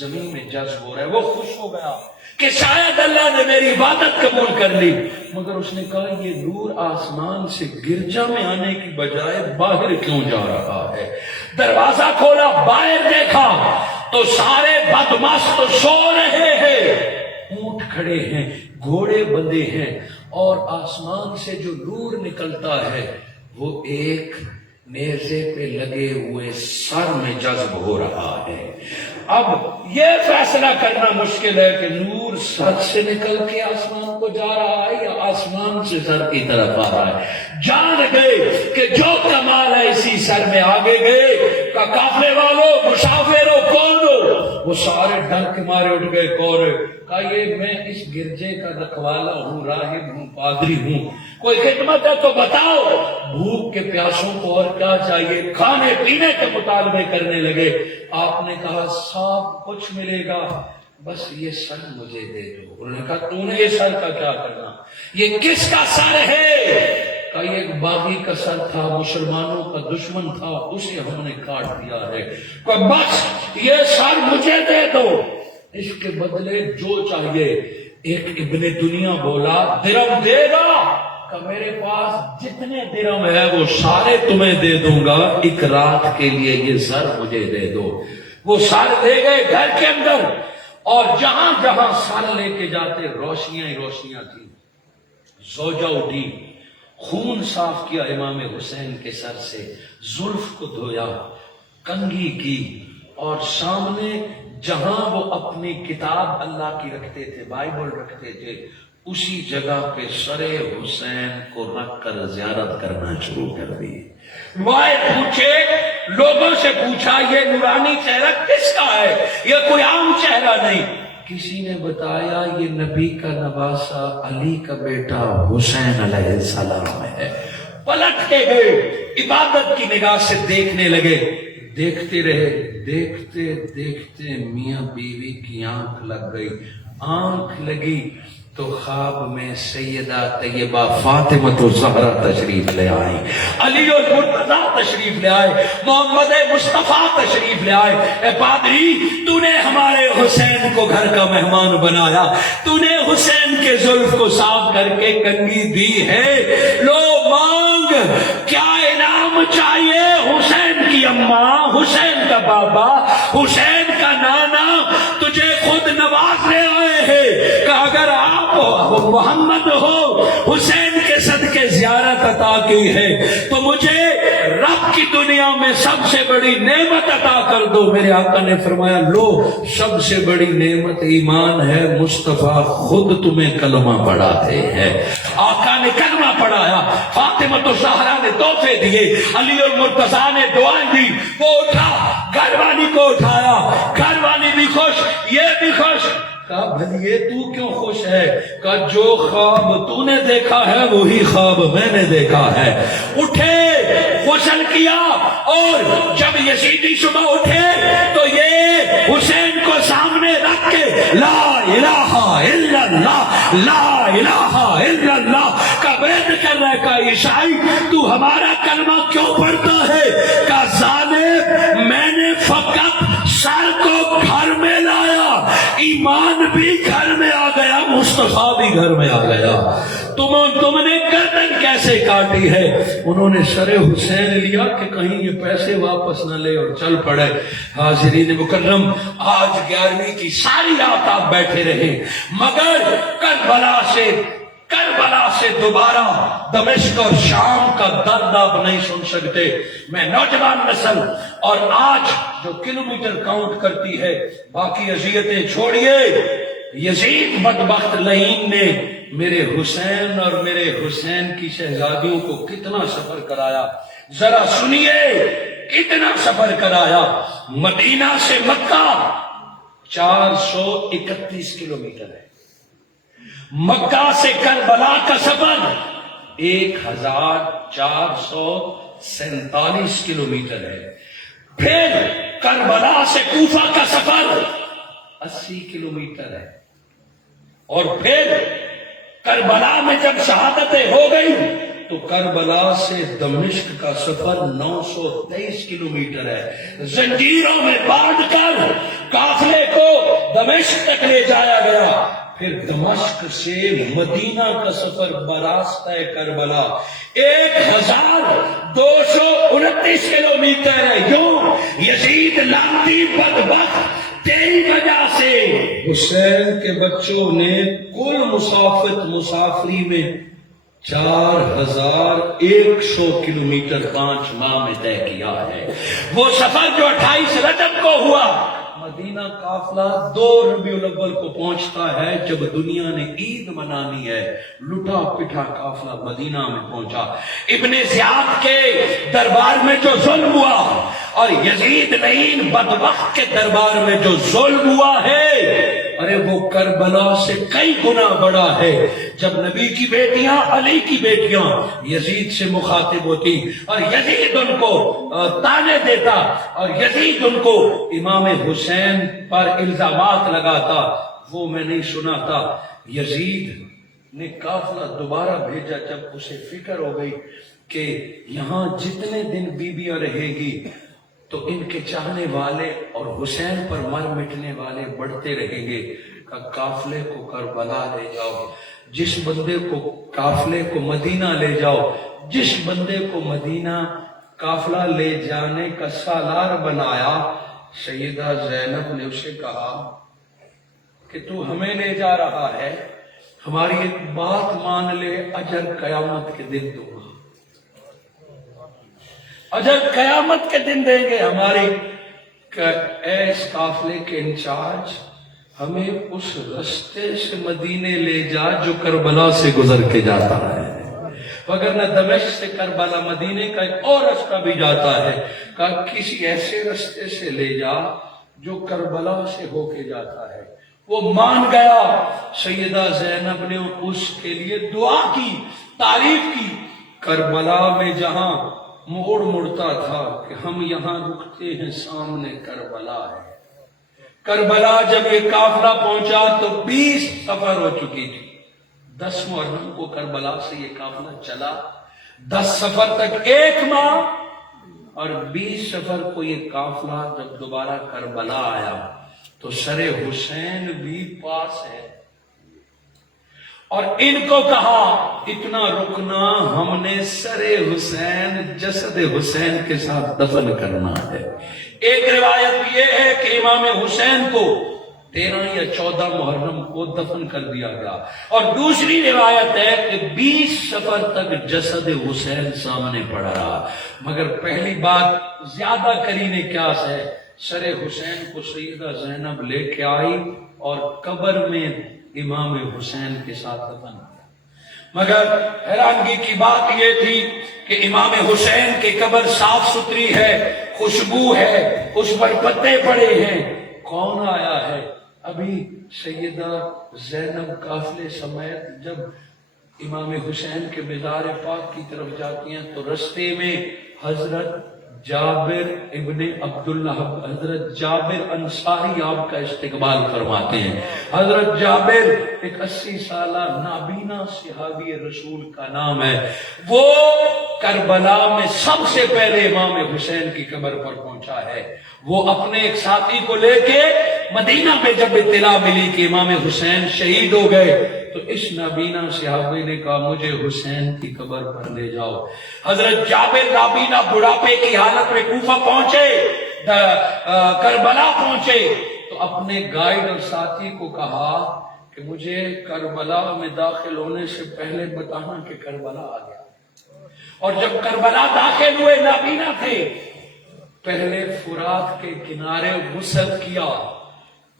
زمین میں جذب ہو رہا ہے۔ وہ خوش ہو گیا کہ شاید اللہ نے میری عبادت قبول کر لی، مگر اس نے کہا یہ نور آسمان سے گرجا میں آنے کی بجائے باہر کیوں جا رہا ہے؟ دروازہ کھولا، باہر دیکھا تو سارے بدمست سو رہے ہیں، اونٹ کھڑے ہیں، گھوڑے بندھے ہیں، اور آسمان سے جو نور نکلتا ہے وہ ایک نیزے پہ لگے ہوئے سر میں جذب ہو رہا ہے۔ اب یہ فیصلہ کرنا مشکل ہے کہ نور سر سے نکل کے آسمان کو جا رہا ہے یا آسمان سے سر کی طرف آ رہا ہے۔ جان گئے کہ جو کمال ہے اسی سر میں، آگے گئے کہ قافلے والوں، مسافروں، کون ہو؟ وہ سارے ڈر کے مارے اٹھ گئے، کون ہے؟ کہا یہ میں اس گرجے کا رکھوالا ہوں، راہب ہوں، پادری ہوں، کوئی خدمت ہے تو بتاؤ۔ بھوک کے پیاسوں کو اور کیا چاہیے، کھانے پینے کے مطالبے کرنے لگے۔ آپ نے کہا سب کچھ ملے گا، بس یہ سر مجھے دے دو۔ انہوں نے کہا تو نے یہ سر کا کیا کرنا؟ یہ کس کا سر ہے؟ کہا یہ ایک باغی کا سر تھا، مسلمانوں کا دشمن تھا، اسے ہم نے کاٹ دیا ہے۔ کہا بس یہ سر مجھے دے دو، اس کے بدلے جو چاہیے۔ ایک ابن دنیا بولا درم دے گا؟ کہ میرے پاس جتنے درم ہے وہ سارے تمہیں دے دوں گا، ایک رات کے لیے یہ سر مجھے دے دو۔ وہ سر دے گئے گھر کے اندر، اور جہاں جہاں سر لے کے جاتے روشنیاں ہی روشنیاں تھیں۔ زوجہ اٹھی، خون صاف کیا امام حسین کے سر سے، زلف کو دھویا، کنگھی کی، اور سامنے جہاں وہ اپنی کتاب اللہ کی رکھتے تھے، بائبل رکھتے تھے، اسی جگہ پہ سر حسین کو رکھ کر زیارت کرنا شروع کر دی۔ پوچھے لوگوں سے پوچھا یہ نورانی چہرہ کس کا ہے؟ یہ کوئی عام چہرہ نہیں۔ کسی نے بتایا یہ نبی کا نواسہ علی کا بیٹا حسین علیہ السلام ہے۔ پلٹ کے گئے، عبادت کی نگاہ سے دیکھنے لگے، دیکھتے رہے، دیکھتے دیکھتے میاں بیوی کی آنکھ لگ گئی۔ آنکھ لگی تو خواب میں سیدہ طیبہ فاطمہ الزہرا تشریف لے آئی، علی المرتضیٰ تشریف لے آئے، محمد مصطفیٰ تشریف لے آئے۔ اے پادری، تو نے ہمارے حسین کو گھر کا مہمان بنایا، تو نے حسین کے زلف کو صاف کر کے کنگھی دی ہے، لو مانگ، کیا انعام چاہیے؟ حسین کی اماں، حسین کا بابا، حسین کا نانا تجھے خود نوازنے آئے ہیں کہ اگر آپ محمد ہو، حسین کے صدقے زیارت عطا کی ہے تو مجھے رب کی دنیا میں سب سے بڑی نعمت عطا کر دو۔ میرے آقا نے فرمایا لو، سب سے بڑی نعمت ایمان ہے، مصطفیٰ خود تمہیں کلمہ پڑھاتے ہیں۔ آقا نے کلمہ پڑھایا، فاطمہ الزہرا نے تحفے دیے، علی المرتضیٰ نے دعائیں دی، وہ اٹھا، گھر والی کو اٹھایا، گھر والی بھی خوش، یہ بھی خوش۔ کہا بھلیے تو کیوں خوش ہے؟ کہا جو خواب تو نے دیکھا ہے وہی خواب میں نے دیکھا ہے۔ اٹھے، غسل کیا، اور جب یزیدی صبح اٹھے تو یہ حسین کو سامنے رکھ کے لا الہ الا اللہ، لا الہ الا اللہ کا بیت کر رہا ہے۔ کہا عیسائی تو ہمارا کلمہ کیوں پڑھتا ہے؟ کہا ظالم، میں نے فقط سر کو گھر میں لایا، ایمان بھی گھر میں آ گیا، مصطفیٰ بھی گھر میں آ گیا، تم نے گردن کیسے کاٹی ہے؟ انہوں نے سر حسین لیا کہ کہیں یہ پیسے واپس نہ لے اور چل پڑے۔ حاضرین مکرم، آج 11ویں کی ساری رات آپ بیٹھے رہے، مگر کربلا سے دوبارہ دمشق اور شام کا درد آپ نہیں سن سکتے۔ میں نوجوان نسل اور آج جو کلومیٹر کاؤنٹ کرتی ہے، باقی اذیتیں چھوڑیے، یزید بدبخت لعین نے میرے حسین اور میرے حسین کی شہزادیوں کو کتنا سفر کرایا، ذرا سنیے کتنا سفر کرایا۔ مدینہ سے مکہ 431 کلومیٹر ہے، مکہ سے کربلا کا سفر 1447 کلومیٹر ہے، پھر کربلا سے کوفہ کا سفر 80 کلومیٹر ہے، اور پھر کربلا میں جب شہادتیں ہو گئی تو کربلا سے دمشق کا سفر 923 کلومیٹر ہے۔ زنجیروں میں باندھ کر قافلے کو دمشق تک لے جایا گیا، پھر دمشق سے مدینہ کا سفر براستہ کربلا 1229 کلومیٹر ہے۔ یوں یزید لعنتی بدبخت تیری وجہ سے حسین کے بچوں نے کل مسافری میں 4100 کلومیٹر 5 ماہ میں طے کیا ہے۔ وہ سفر جو 28 رجب کو ہوا، مدینہ قافلہ 2 ربیع الاول کو پہنچتا ہے جب دنیا نے عید منانی ہے۔ لٹا پٹا قافلہ مدینہ میں پہنچا۔ ابن زیاد کے دربار میں جو ظلم ہوا اور یزید لعین بدبخت کے دربار میں جو ظلم ہوا ہے، ارے وہ کربلا سے کئی گنا بڑا ہے۔ جب نبی کی بیٹیاں، علی کی بیٹیاں یزید سے مخاطب ہوتی اور یزید ان کو تانے دیتا اور یزید ان کو امام حسین پر الزامات لگاتا، وہ میں نہیں سنا تھا۔ یزید نے قافلہ دوبارہ بھیجا جب اسے فکر ہو گئی کہ یہاں جتنے دن بیویاں رہے گی تو ان کے چاہنے والے اور حسین پر مر مٹنے والے بڑھتے رہیں گے۔ کہ قافلے کو کربلا لے جاؤ، جس بندے کو قافلے کو مدینہ لے جاؤ، جس بندے کو مدینہ قافلہ لے جانے کا سالار بنایا، سیدہ زینب نے اسے کہا کہ تو ہمیں لے جا رہا ہے، ہماری ایک بات مان لے، اجر قیامت کے دن دوں گا، اجر قیامت کے دن دیں گے ہمارے۔ اس قافلے کے انچارج ہمیں اس رستے سے مدینے لے جا جو کربلا سے گزر کے جاتا ہے، وگرنہ دمشق سے کربلا مدینے کا ایک اور رستہ بھی جاتا ہے، کہ کسی ایسے رستے سے لے جا جو کربلا سے ہو کے جاتا ہے۔ وہ مان گیا۔ سیدہ زینب نے اس کے لیے دعا کی، تعریف کی۔ کربلا میں جہاں موڑ مڑتا تھا کہ ہم یہاں رکتے ہیں، سامنے کربلا ہے۔ کربلا جب یہ قافلہ پہنچا تو 20 سفر ہو چکی تھی۔ 10 محرم کو کربلا سے یہ قافلہ چلا، 10 سفر تک 1 ماہ، اور 20 سفر کو یہ قافلہ جب دوبارہ کربلا آیا تو سر حسین بھی پاس ہے، اور ان کو کہا اتنا رکنا، ہم نے سر حسین جسد حسین کے ساتھ دفن کرنا ہے۔ ایک روایت یہ ہے کہ امام حسین کو 13 یا 14 محرم کو دفن کر دیا گیا، اور دوسری روایت ہے کہ 20 سفر تک جسد حسین سامنے پڑا رہا۔ مگر پہلی بات زیادہ قرین قیاس ہے، سر حسین کو سیدہ زینب لے کے آئی اور قبر میں امام حسین کے ساتھ دفن کیا۔ مگر حیرانگی کی بات یہ تھی کہ امام حسین کی قبر صاف ستھری ہے، خوشبو ہے، اس پر پتے پڑے ہیں، کون آیا ہے؟ ابھی سیدہ زینب قافلے سمیت جب امام حسین کے مزار پاک کی طرف جاتی ہیں تو رستے میں حضرت جابر ابن عبداللہ، حضرت جابر انصاری آپ کا استقبال فرماتے ہیں۔ حضرت جابر ایک 80 سالہ نابینا صحابی رسول کا نام ہے۔ وہ کربلا میں سب سے پہلے امام حسین کی قبر پر پہنچا ہے۔ وہ اپنے ایک ساتھی کو لے کے مدینہ میں جب اطلاع ملی کہ امام حسین شہید ہو گئے تو اس نابینا صحابی نے کہا مجھے حسین کی قبر پر لے جاؤ۔ حضرت جابر نابینا بڑھاپے کی حالت میں کوفہ پہنچے، کربلا پہنچے تو اپنے گائیڈ اور ساتھی کو کہا کہ مجھے کربلا میں داخل ہونے سے پہلے بتانا کہ کربلا آ گیا۔ اور جب کربلا داخل ہوئے، نابینا تھے، پہلے فرات کے کنارے غسل کیا،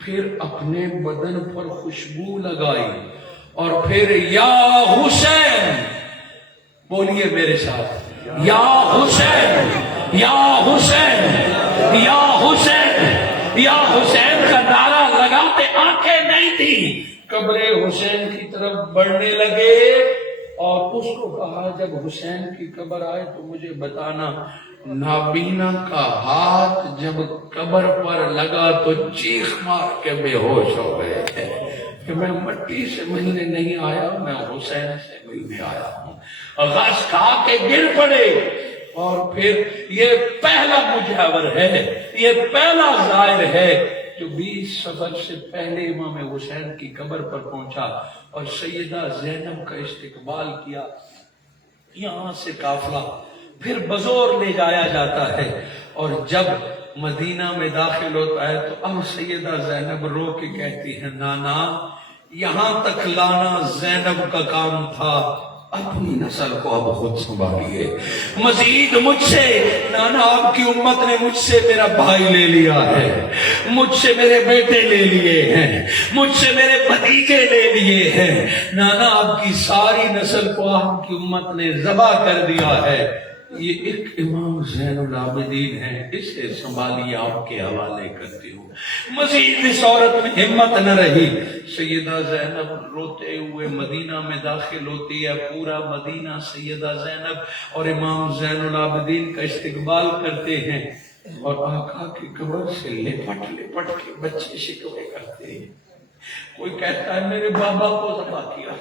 پھر اپنے بدن پر خوشبو لگائی، اور پھر یا حسین، بولیے میرے ساتھ، یا حسین، یا حسین، یا حسین، یا حسین کا نعرہ لگاتے آنکھیں نہیں تھی، قبر حسین کی طرف بڑھنے لگے، اور اس کو کہا جب حسین کی قبر آئے تو مجھے بتانا۔ نابینا کا ہاتھ جب قبر پر لگا تو چیخ مار کے بے ہوش ہو گئے تھے کہ میں مٹی سے ملنے نہیں آیا، میں حسین سے ملنے آیا ہوں۔ غش کھا کے گر پڑے، اور پھر یہ پہلا مجاور ہے، یہ پہلا زائر ہے جو 20 سفر سے پہلے امام حسین کی قبر پر پہنچا اور سیدہ زینب کا استقبال کیا۔ یہاں سے قافلہ پھر بزور لے جایا جاتا ہے، اور جب مدینہ میں داخل ہوتا ہے تو اب سیدہ زینب رو کے کہتی ہے نانا یہاں تک لانا زینب کا کام تھا، اپنی نسل کو اب خود سنبھالیے. مزید مجھ سے نانا آپ کی امت نے مجھ سے میرا بھائی لے لیا ہے، مجھ سے میرے بیٹے لے لیے ہیں، مجھ سے میرے بھتیجے لے لیے ہیں. نانا آپ کی ساری نسل کو آپ کی امت نے ذبح کر دیا ہے. یہ ایک امام زین العابدین ہے، اسے سنبھالیے، آپ کے حوالے کرتی ہوں. مزید اس عورت میں ہمت نہ رہی. سیدہ زینب روتے ہوئے مدینہ میں داخل ہوتی ہے. پورا مدینہ سیدہ زینب اور امام زین العابدین کا استقبال کرتے ہیں اور آقا کی قبر سے لپٹ لپٹ کے بچے شکوے کرتے ہیں. کوئی کہتا ہے میرے بابا کو ذبح کیا،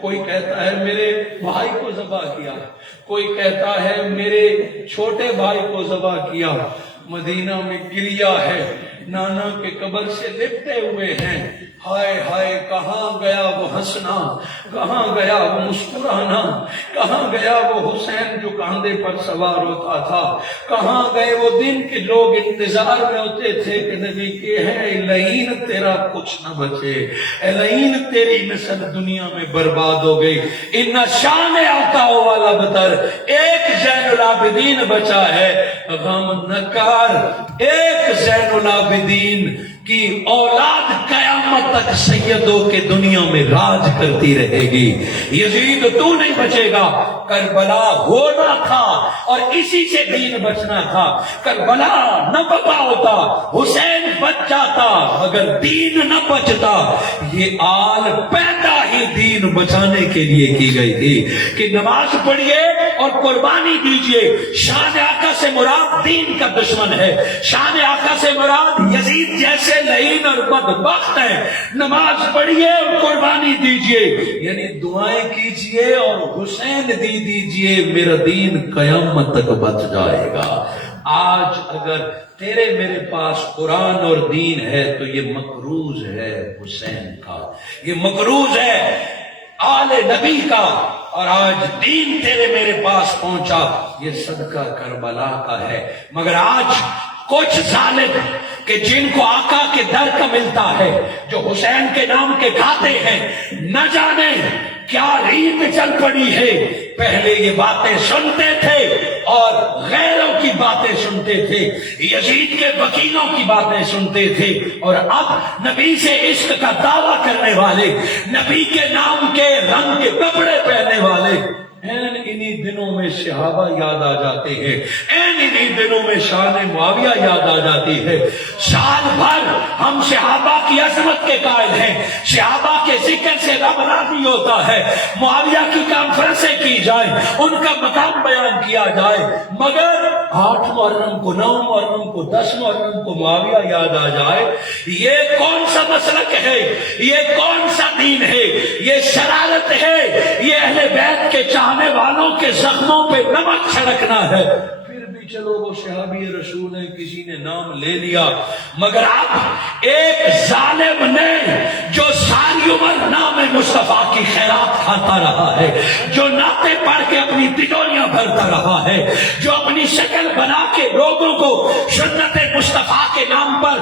کوئی کہتا ہے میرے بھائی کو ذبح کیا، کوئی کہتا ہے میرے چھوٹے بھائی کو ذبح کیا. مدینہ میں گریا ہے، نانا کے قبر سے لپٹے ہوئے ہیں. ہائے ہائے کہاں گیا وہ ہنسنا، کہاں گیا وہ مسکرانا، کہاں گیا وہ حسین جو کاندھے پر سوار ہوتا تھا، کہاں گئے وہ دن کہ لوگ انتظار میں ہوتے تھے کہ نبی کے ہیں لعین تیرا کچھ نہ بچے، اے لعین تیری نسل دنیا میں برباد ہو گئی. ان شان آقا والا بتر ایک زین العابدین بچا ہے. غم نکار ایک زین العابدین کی اولاد قیامت تک سیدوں کے دنیا میں راج کرتی رہے گی. یزید تو نہیں بچے گا. کربلا ہونا تھا اور اسی سے دین بچنا تھا. کربلا نہ بپا ہوتا، حسین بچ جاتا، مگر دین نہ بچتا. یہ آل پیدا ہی دین بچانے کے لیے کی گئی تھی کہ نماز پڑھیے اور قربانی دیجیے. شان آقا سے مراد دین کا دشمن ہے، شان آقا سے مراد یزید جیسے لعین اور بدبخت ہے. نماز پڑھیے اور قربانی دیجیے، یعنی دعائیں کیجیے اور حسین دی دیجیے، میرا دین قیامت تک بچ جائے گا. آج اگر تیرے میرے پاس قرآن اور دین ہے تو یہ مقروض ہے حسین کا، یہ مقروض ہے آل نبی کا. اور آج دین تیرے میرے پاس پہنچا، یہ صدقہ کربلا کا ہے. مگر آج کچھ ظالم کہ جن کو آقا کے در کا ملتا ہے، جو حسین کے نام کے کھاتے ہیں، نہ جانے کیا ریت چل پڑی ہے. پہلے یہ باتیں سنتے تھے اور غیروں کی باتیں سنتے تھے، یزید کے وکیلوں کی باتیں سنتے تھے، اور اب نبی سے عشق کا دعویٰ کرنے والے، نبی کے نام کے رنگ کے کپڑے پہننے والے، انہی دنوں میں صحابہ یاد آ جاتے ہیں، انہی دنوں میں شان معاویہ یاد آ جاتی ہے. سال بھر ہم صحابہ کی عظمت کے قائل ہیں، صحابہ کے ذکر سے رب راضی ہوتا ہے. معاویہ کی کانفرنسیں کی جائیں، ان کا مقام بیان کیا جائے، مگر 8 محرم کو، 9 محرم کو، 10 محرم کو معاویہ یاد آ جائے. یہ کون سا مسلک ہے؟ یہ کون سا دین ہے؟ یہ شرارت ہے، یہ اہل بیت کے چاہنے والوں کے زخموں پہ نمک چھڑکنا ہے. پھر بھی چلو وہ صحابی رسول ہے، کسی نے نام لے لیا، مگر اب ایک ظالم نے جو ساری عمر نام مصطفیٰ کی خیرات کھاتا رہا ہے، جو نعتیں پڑھ کے اپنی تجوریاں بھرتا رہا ہے، جو اپنی شکل بنا کے لوگوں کو سنت مصطفیٰ کے نام پر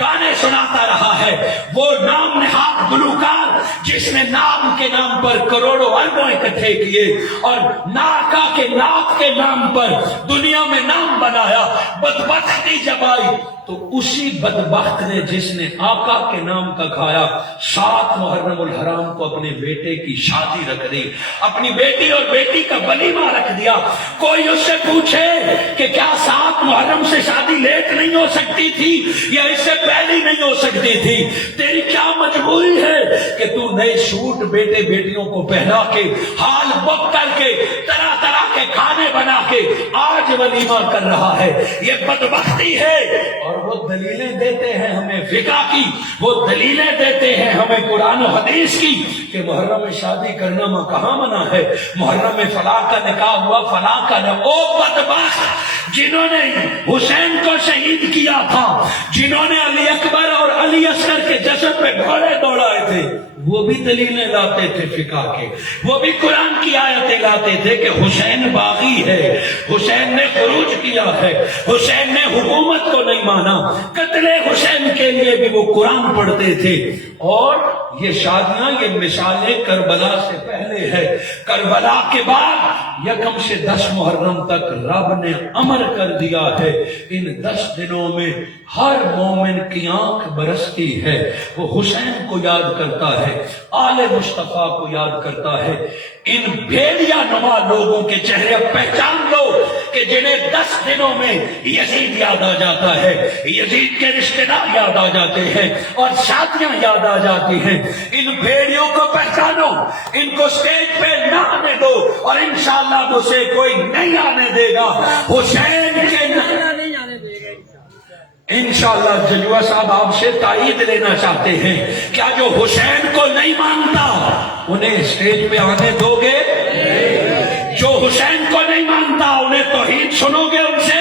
گانے سناتا رہا ہے، وہ نام نہاد گلوکار جس نے نام کے نام پر کروڑوں اربوں اکٹھے کیے اور ناکا کے ناک کے نام پر دنیا میں نام بنایا. بدبختی جب آئی تو اسی بدبخت نے جس نے آقا کے نام کا کھایا، 7 محرم الحرام کو اپنے بیٹے کی شادی رکھ دی، اپنی بیٹی اور بیٹی کا ولیمہ رکھ دیا. کوئی اس سے پوچھے کہ کیا 7 محرم سے شادی لیٹ نہیں ہو سکتی تھی یا اس سے پہلی نہیں ہو سکتی تھی؟ تیری کیا مجبوری ہے کہ تو نئے سوٹ بیٹے بیٹیوں کو پہنا کے، حال بک کر کے، طرح طرح کے کھانے بنا کے آج ولیمہ کر رہا ہے؟ یہ بدبختی ہے. اور وہ دلیلیں دیتے ہیں ہمیں فقہ کی، وہ دلیلیں دیتے ہیں ہمیں قرآن و حدیث کی کہ محرم میں شادی کرنا کہاں منع ہے، محرم میں فلاں کا نکاح ہوا، فلاں کا نہ. او بدبخت جنہوں نے حسین کو شہید کیا تھا، جنہوں نے علی اکبر اور علی اصغر کے جسد پہ گھوڑے دوڑائے تھے، وہ بھی دلیلیں لاتے تھے فقہ کے، وہ بھی قرآن کی آیتیں لاتے تھے کہ حسین باغی ہے، حسین نے خروج کیا ہے، حسین نے حکومت کو نہیں مانا. قتل حسین کے لیے بھی وہ قرآن پڑھتے تھے. اور یہ شادیاں، یہ مثالیں کربلا سے پہلے کہتے ہیں کربلا کے بعد 1 سے 10 محرم تک رب نے امر کر دیا ہے ان 10 دنوں میں ہر مومن کی آنکھ برستی ہے، وہ حسین کو یاد کرتا ہے، آل مصطفیٰ کو یاد کرتا ہے۔ ان بھیڑیا نما لوگوں کے چہرے پہچان لو کہ جنہیں 10 دنوں میں یزید یاد آ جاتا ہے، یزید کے رشتے دار یاد آ جاتے ہیں اور شادیاں یاد آ جاتی ہیں، ان بھیڑیوں کو پہچانو، ان کو سٹیج پہ نہ آنے دو اور انشاءاللہ مجھے کوئی نہیں آنے دے گا حسین کے نہیں آنے دے گا انشاءاللہ۔ جلوہ صاحب آپ سے تائید لینا چاہتے ہیں، کیا جو حسین کو نہیں مانتا انہیں سٹیج پہ آنے دو گے؟ جو حسین کو نہیں مانتا انہیں توحید سنو گے ان سے؟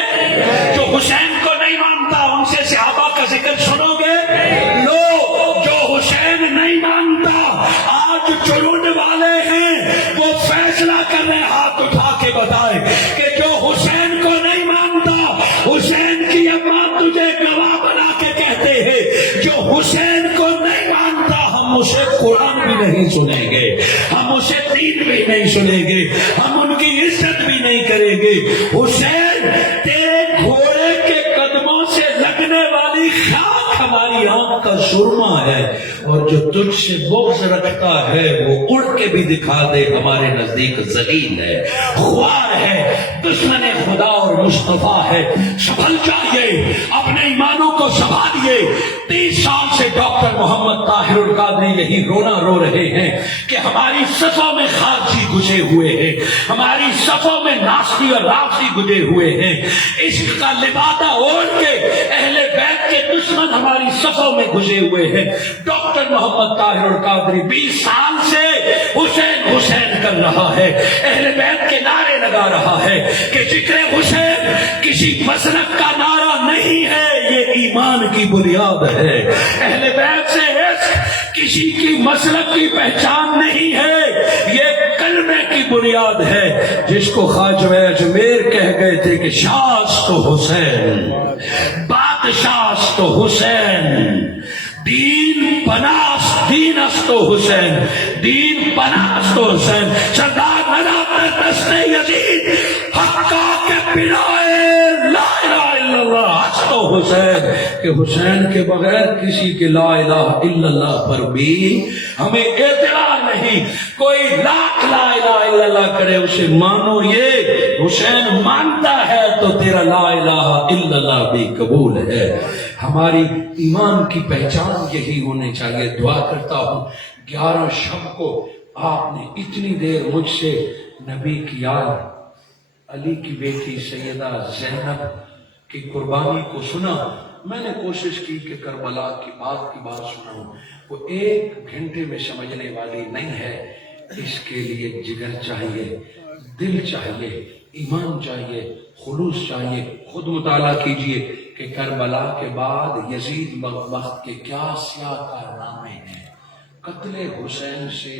جو حسین کو نہیں مانتا ان سے صحابہ کا ذکر سنو گے؟ لو، جو حسین نہیں مانتا آج چنن والے ہیں وہ فیصلہ کر رہے، ہاتھ اٹھا کے بتائے کہ جو حسین کو نہیں مانتا، حسین کی اماں تجھے گواہ بنا کے کہتے ہیں، جو حسین کو نہیں مانتا ہم اسے قرآن بھی نہیں سنیں گے، ہم اسے دین بھی نہیں سنیں گے، ہم ان کی عزت بھی نہیں کریں گے۔ حسین تیرے گھوڑے کے قدموں سے لگنے والی خاک ہماری آنکھ کا سرما ہے، اور جو تجھ سے بغض رکھتا ہے وہ اڑ کے بھی دکھا دے ہمارے نزدیک ذلیل ہے، خوار ہے، دشمن خدا اور مصطفیٰ ہے۔ سنبھل جائیے، اپنے ایمانوں کو سنبھالیے۔ 30 سال سے ڈاکٹر محمد طاہر القادری یہی رونا رو رہے ہیں کہ ہماری صفوں میں خارجی گھسے ہوئے ہیں، ہماری صفوں میں ناستی اور رافضی گھسے ہوئے ہیں، عشق کا لبادہ اوڑھ کے اہل بیت کے دشمن ہماری صفوں میں گھسے ہوئے ہیں۔ ڈاکٹر محمد طاہر القادری 20 سال سے حسین حسین کر رہا ہے، اہل بیت کے نعرے لگا رہا ہے کہ ذکر حسین کسی مسلک کا نعرہ نہیں ہے، یہ ایمان کی بنیاد ہے۔ اہل بیت سے عشق کسی کی مسلک کی پہچان نہیں ہے، یہ کلمے کی بنیاد ہے، جس کو خواجہ اجمیر کہہ گئے تھے کہ شاہ تو حسین، بادشاہ تو حسین، دین پناس دین است تو حسین، دین پناس تو حسین، سردار نجات دست یزید حقا کے بنائے لا الہ الا اللہ است تو حسین، کہ حسین کے بغیر کسی کے لا الہ الا اللہ پر بھی ہمیں اعتراض نہیں۔ کوئی لاکھ لا الہ الا اللہ کرے اسے مانو، یہ حسین مانتا ہے تو تیرا لا الہ الا اللہ بھی قبول ہے۔ ہماری ایمان کی پہچان یہی ہونی چاہیے۔ دعا کرتا ہوں 11 شب کو آپ نے اتنی دیر مجھ سے نبی کی یاد، علی کی بیٹی سیدہ زینب کی قربانی کو سنا۔ میں نے کوشش کی کہ کربلا کی بات سناؤں، وہ 1 گھنٹے میں سمجھنے والی نہیں ہے، اس کے لیے جگر چاہیے، دل چاہیے، ایمان چاہیے، خلوص چاہیے۔ خود مطالعہ کیجئے کہ کربلا کے بعد یزید بدبخت کے کیا سیاہ کارنامے ہیں۔ قتل حسین سے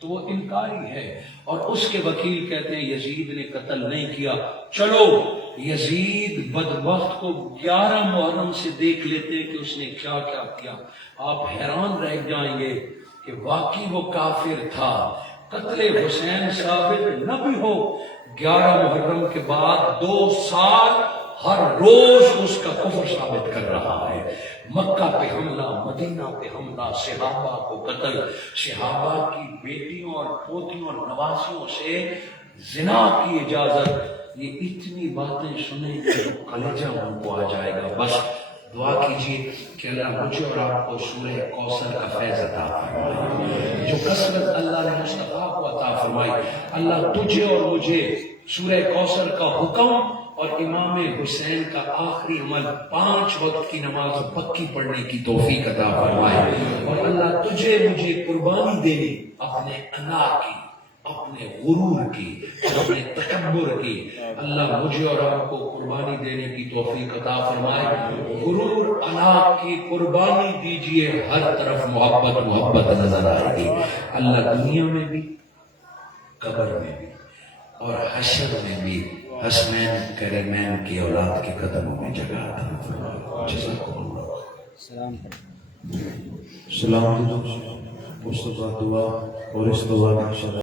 تو وہ انکاری ہے، اور اس کے وکیل کہتے ہیں یزید نے قتل نہیں کیا۔ چلو یزید بدبخت کو 11 محرم سے دیکھ لیتے ہیں کہ اس نے کیا کیا کیا، آپ حیران رہ جائیں گے کہ واقعی وہ کافر تھا۔ قتل حسین ثابت نہ بھی ہو، 11 محرم کے بعد 2 سال ہر روز اس کا کفر ثابت کر رہا ہے۔ مکہ پہ حملہ، مدینہ پہ حملہ، صحابہ کو قتل، صحابہ کی بیٹیوں اور پوتیوں اور نواسیوں سے زنا کی اجازت۔ یہ اتنی باتیں سنیں کہ کلیجہ ان کو آ جائے گا۔ بس دعا کیجیے کہ اللہ مجھے اور آپ کو سورہ کوثر کا فیض عطا فرمائے، جو کثرت اللہ نے مصطفیٰ کو عطا فرمائی۔ اللہ تجھے اور مجھے سورہ کوثر کا حکم اور امام حسین کا آخری عمل 5 وقت کی نماز پکی پڑھنے کی توفیق عطا فرمائے، اور اللہ تجھے مجھے قربانی دینی اپنے انا کی، اپنے غرور کی، اپنے تکبر کی۔ اللہ مجھے اور آپ کو قربانی دینے کی توفیق عطا فرمائے۔ غرور انا کی قربانی دیجئے، ہر طرف محبت نظر آئے گی۔ اللہ دنیا میں بھی، قبر میں بھی، اور حشر میں بھی حسنین کریمین کی اولاد کے قدموں میں جگہ عطا فرمائے۔ جزاکم اللہ۔ سلام مصطفیٰ دعا اور اس دعا میں